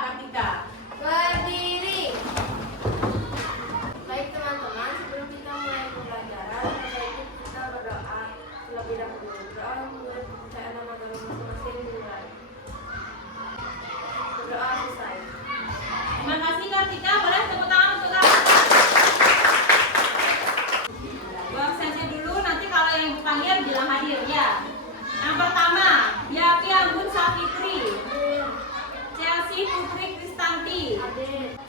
Kartika. Berdiri. Baik teman-teman, sebelum kita mulai pembelajaran, sebaiknya kita berdoa terlebih dahulu. Berdoa mulai percayaan nama agama masing-masing dimulai. Berdoa selesai. Terima kasih Kartika. Boleh tepuk tangan untuk Kartika. Gua absensi dulu. Nanti kalau yang ibu panggil bilang hadir ya. Yang pertama, Yapi Anggun Safitri, Chelsea Putri Kristanti,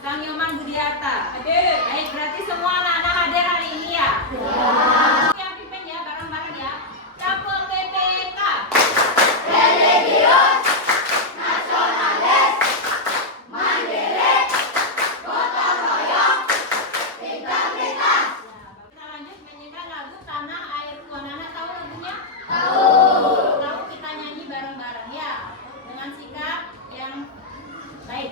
Sang Yoman Budiarta. Baik, berarti semua anak-anak hadir hari ini ya. Yang pimpin ya, bareng-bareng ya. Capul PPK. Religius, nasionalis, mandiri, gotong royong, integritas. Kita lanjut menyanyikan lagu Tanah Airku. Anak-anak tahu lagunya? Tahu. Tahu, kita nyanyi bareng-bareng ya. Dengan sikap yang baik.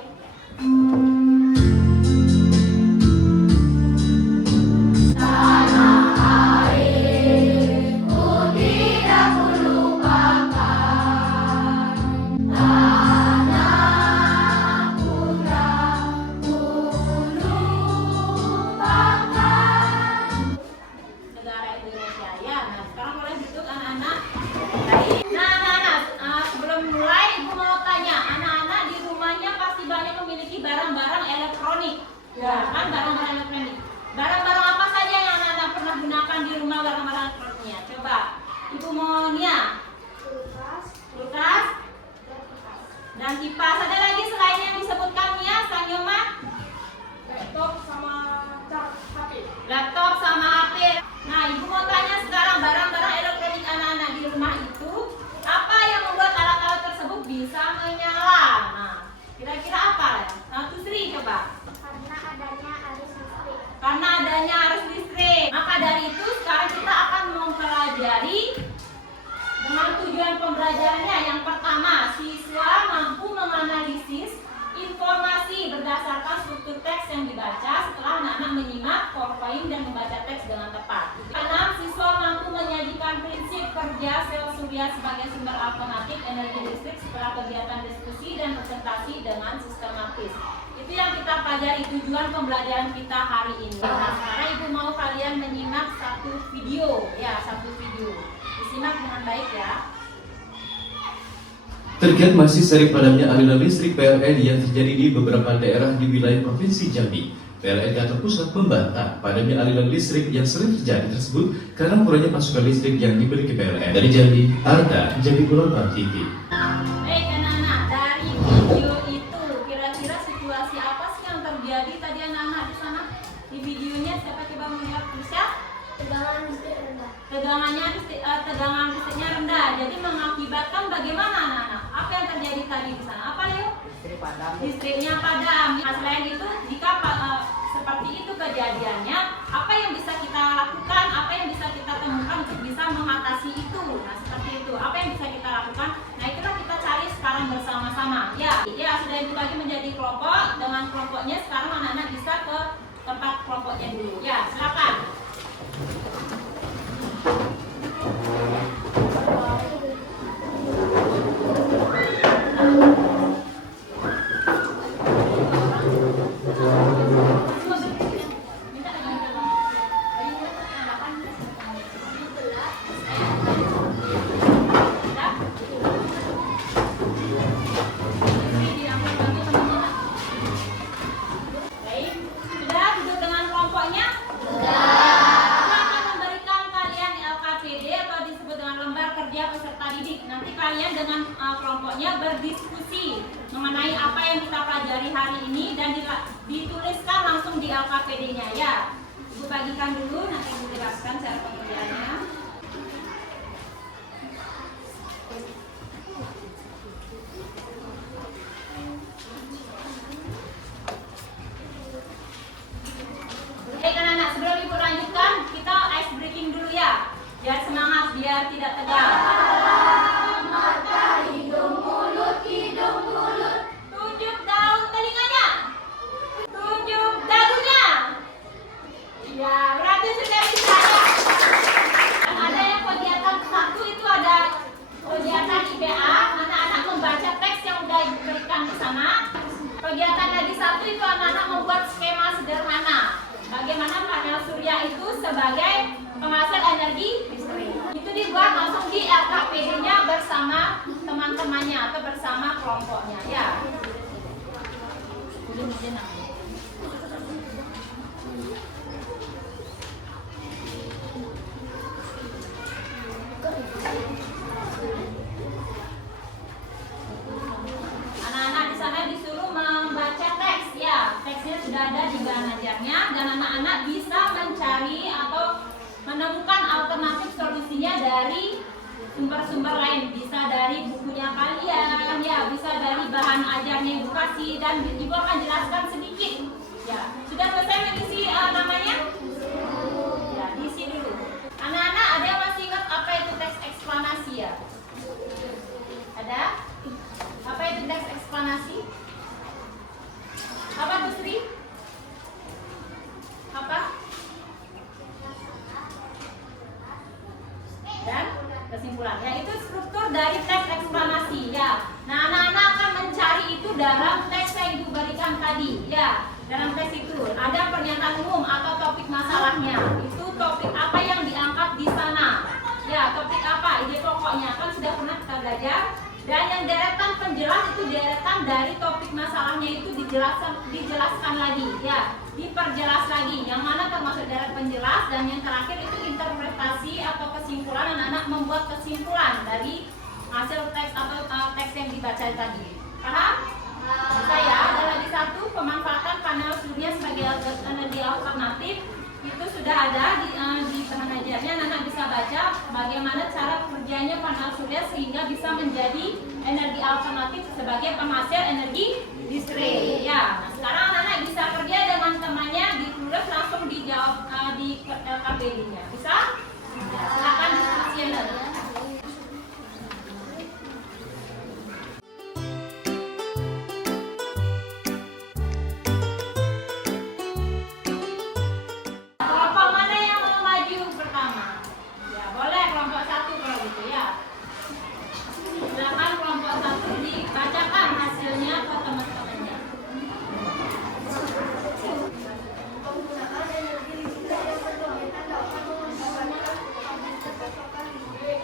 Negara Indonesia ya. Nah, sekarang boleh duduk anak-anak. Baik. Nah, anak-anak, sebelum mulai ibu mau tanya, anak-anak di rumahnya pasti banyak memiliki barang-barang elektronik. Ya, kan barang-barang elektronik. Barang-barang apa saja yang anak-anak pernah gunakan di rumah barang-barang elektroniknya? Coba, Ibu Monia. Kulkas dan kipas. Ada lagi selain yang disebutkan Nia, Sang Yoman? Laptop sama HP. Laptop sama HP. Nah, ibu mau tanya sekarang barang-barang elektronik anak-anak di rumah itu apa yang membuat alat-alat tersebut bisa menyala? Nah, kira-kira apa ya? Satu Sri coba. Karena adanya arus listrik. Maka dari itu sekarang kita akan mempelajari dengan tujuan pembelajarannya. Yang pertama, siswa mampu menganalisis informasi berdasarkan struktur teks yang dibaca setelah anak-anak menyimak PowerPoint dan membaca teks dengan tepat. 6. Siswa mampu menyajikan prinsip kerja sel surya sebagai sumber alternatif energi listrik setelah kegiatan diskusi dan presentasi dengan sistematis. Itu yang kita pelajari, tujuan pembelajaran kita hari ini. Nah, sekarang ibu mau kalian menyimak satu video, disimak dengan baik ya. Terkait masih sering padamnya aliran listrik PLN yang terjadi di beberapa daerah di wilayah Provinsi Jambi, PLN Kantor Pusat membantah padamnya aliran listrik yang sering terjadi tersebut karena kurangnya pasokan listrik yang dimiliki PLN. Dari Jambi, Arda, Jambi Kulon TV. Baik anak-anak, dari video itu kira-kira situasi apa sih yang terjadi tadi anak-anak di sana? Di videonya siapa coba melihat Prisya? Tegangan listrik rendah. Tegangan listriknya rendah. Jadi mengakibatkan bagaimana anak-anak? Apa yang terjadi tadi di sana? Apa Leo? Listriknya padam. Nah, selain itu, jika seperti itu kejadiannya, apa yang bisa kita lakukan? Apa yang bisa kita temukan untuk bisa mengatasi itu? Nah, seperti itu. Apa yang bisa kita lakukan? Nah, itulah kita cari sekarang bersama-sama. Ya, sudah dibagi menjadi kelompok. Dengan kelompoknya sekarang anak-anak bisa ke tempat kelompoknya dulu. Ya, silakan. Baik, sudah duduk dengan kelompoknya? Nanti kalian dengan kelompoknya berdiskusi mengenai apa yang kita pelajari hari ini dan dituliskan langsung di LKPD-nya ya. Ibu bagikan dulu, nanti Ibu jelaskan cara pengerjaannya. Baik anak-anak, sebelum Ibu lanjutkan, kita ice breaking dulu ya. Biar semangat, biar tidak tegang. Mata, hidung, mulut. Tunjuk daun telinganya. Tunjuk dagunya. Ya, berarti sudah bisa ya. kegiatan lagi satu itu anak-anak membuat skema sederhana. Bagaimana panel surya itu sebagai penghasil energi listrik. Itu dibuat langsung di LKPD-nya bersama teman-temannya atau bersama kelompoknya ya. Anak-anak di sana disuruh membaca teks ya. Teksnya sudah ada di bahan ajarnya dan anak-anak bisa mencari atau menemukan alternatif solusinya dari sumber-sumber lain. Bisa dari bukunya kalian ya, bisa dari bahan ajarnya Ibu kasih dan Ibu akan jelaskan sedikit. Ya, sudah selesai mengisi namanya? Ya, diisi dulu. Anak-anak ada yang masih ingat apa itu teks eksplanasi ya? Ada? Apa itu teks eksplanasi? Apa Bu Sri? Apa? Dan kesimpulan. Ya, itu struktur dari teks eksplanasi ya. Nah, anak-anak akan mencari itu dalam teks yang Ibu berikan tadi ya. Dalam teks itu ada pernyataan umum atau topik masalahnya. Itu topik apa yang diangkat di sana. Ya, topik apa? Ide pokoknya kan sudah pernah kita belajar. Dan yang deretan penjelas itu deretan dari topik masalahnya itu dijelaskan lagi ya, diperjelas lagi. Yang mana termasuk deret penjelas dan yang terakhir itu interpretasi atau kesimpulan. Anak-anak membuat kesimpulan dari hasil teks atau teks yang dibaca tadi. Paham? Bisa ya. Ada lagi satu, pemanfaatan panel surya sebagai energi alternatif. Itu sudah ada di bahan ajarnya. Anak-anak bisa baca bagaimana cara kerjanya panel surya sehingga bisa menjadi energi alternatif sebagai penghasil energi listrik. Ya, nah, sekarang anak-anak bisa kerja dengan temannya, ditulis langsung dijawab di LKPD-nya. Bisa? Ya, silakan diskusi yang ada. Kelompok mana yang mau maju pertama? Ya, boleh kelompok satu kalau gitu ya. Silakan kelompok satu dibacakan hasilnya ke teman-temannya. Penggunaan energi listrik yang berkelanjutan dapat mengembangkan pasokan listrik.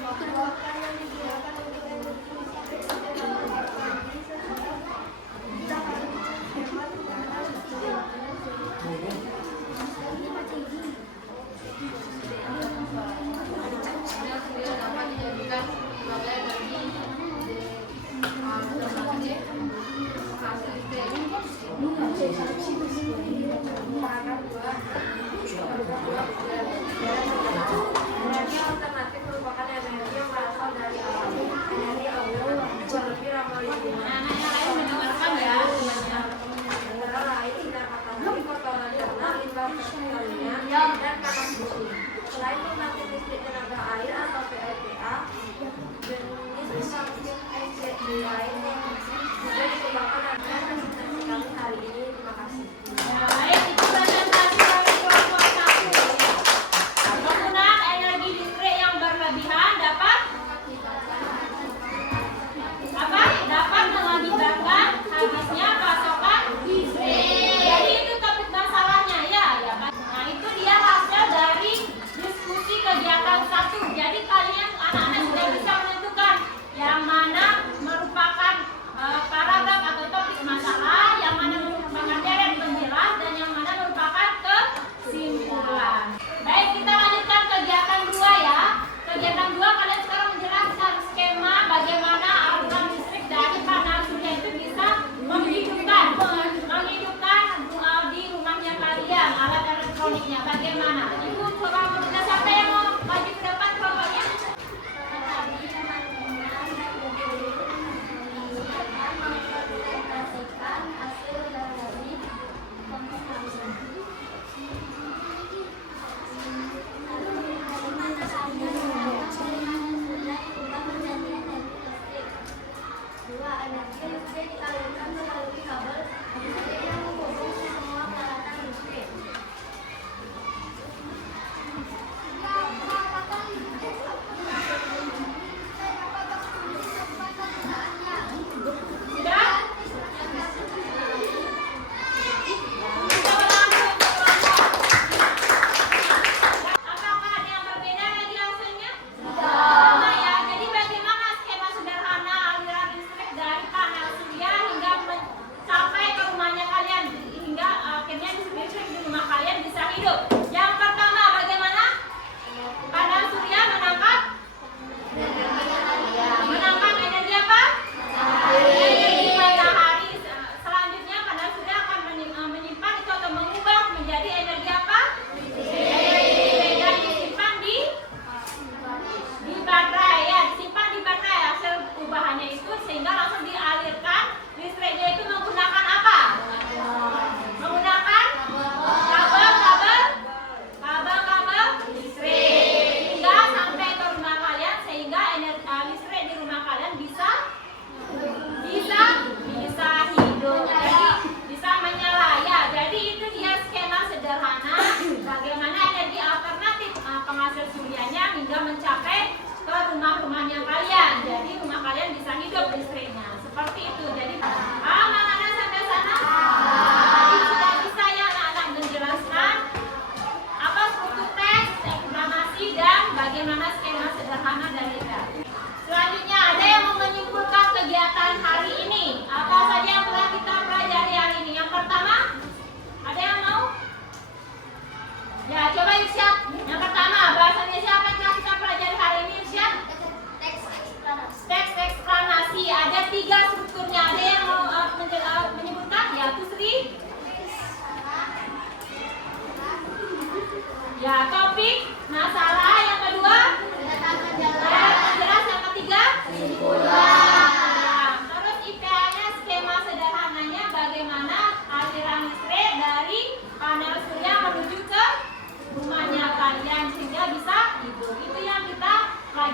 Waktu yang digunakan untuk energi listrik dapat dibagi sesuai kita harus hemat penggunaan listrik. Dapat dijadikan sebagai energi alternatif hasil listrik. Energi alternatif merupakan energi yang berasal dari alam. Energi alam lebih ramah lingkungan. Anak yang lain mendengarkan ya semuanya. Antara lain tidak matahari, kotoran ternak, limbah pertanian, dan panas bumi. Selain pembangkit listrik tenaga air atau PLTA, jenis pembangkit listrik lain yang juga dikembangkan dan presentasi kami hari ini. Terima kasih. Ya, baik, itu presentasi dari kelompok satu.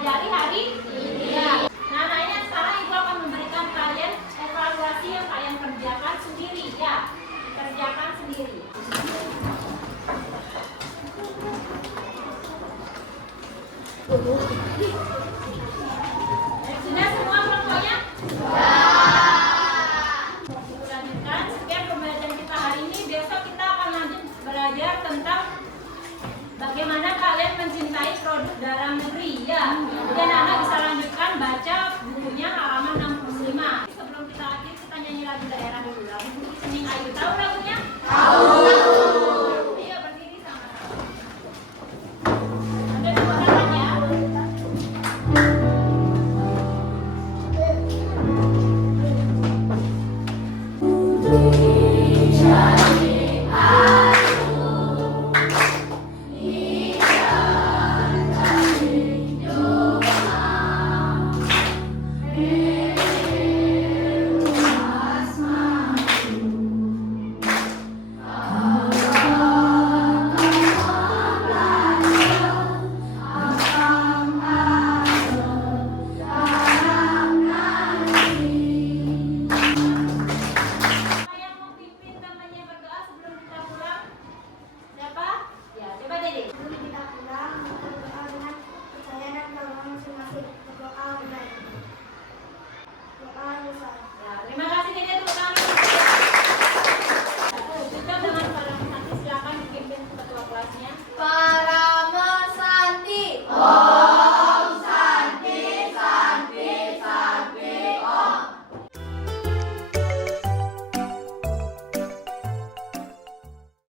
mempelajari hari ini. Ya. Nah, anak-anak sekarang Ibu akan memberikan kalian evaluasi yang kalian kerjakan sendiri ya. Kerjakan sendiri. Sudah semua kelompoknya? Kita lanjutkan. Sekian pembelajaran kita hari ini. Besok kita akan lanjut belajar tentang bagaimana kalian mencintai produk dalam negeri ya. Dan anak bisa lanjutkan baca bukunya halaman 65. Sebelum kita akhir kita nyanyi lagu daerah dulu. Lagu Bukit Sening Ayu. Tahu lagunya? Tahu. Iya, berdiri sama-sama. Ada tepuk tangan ya. Jadi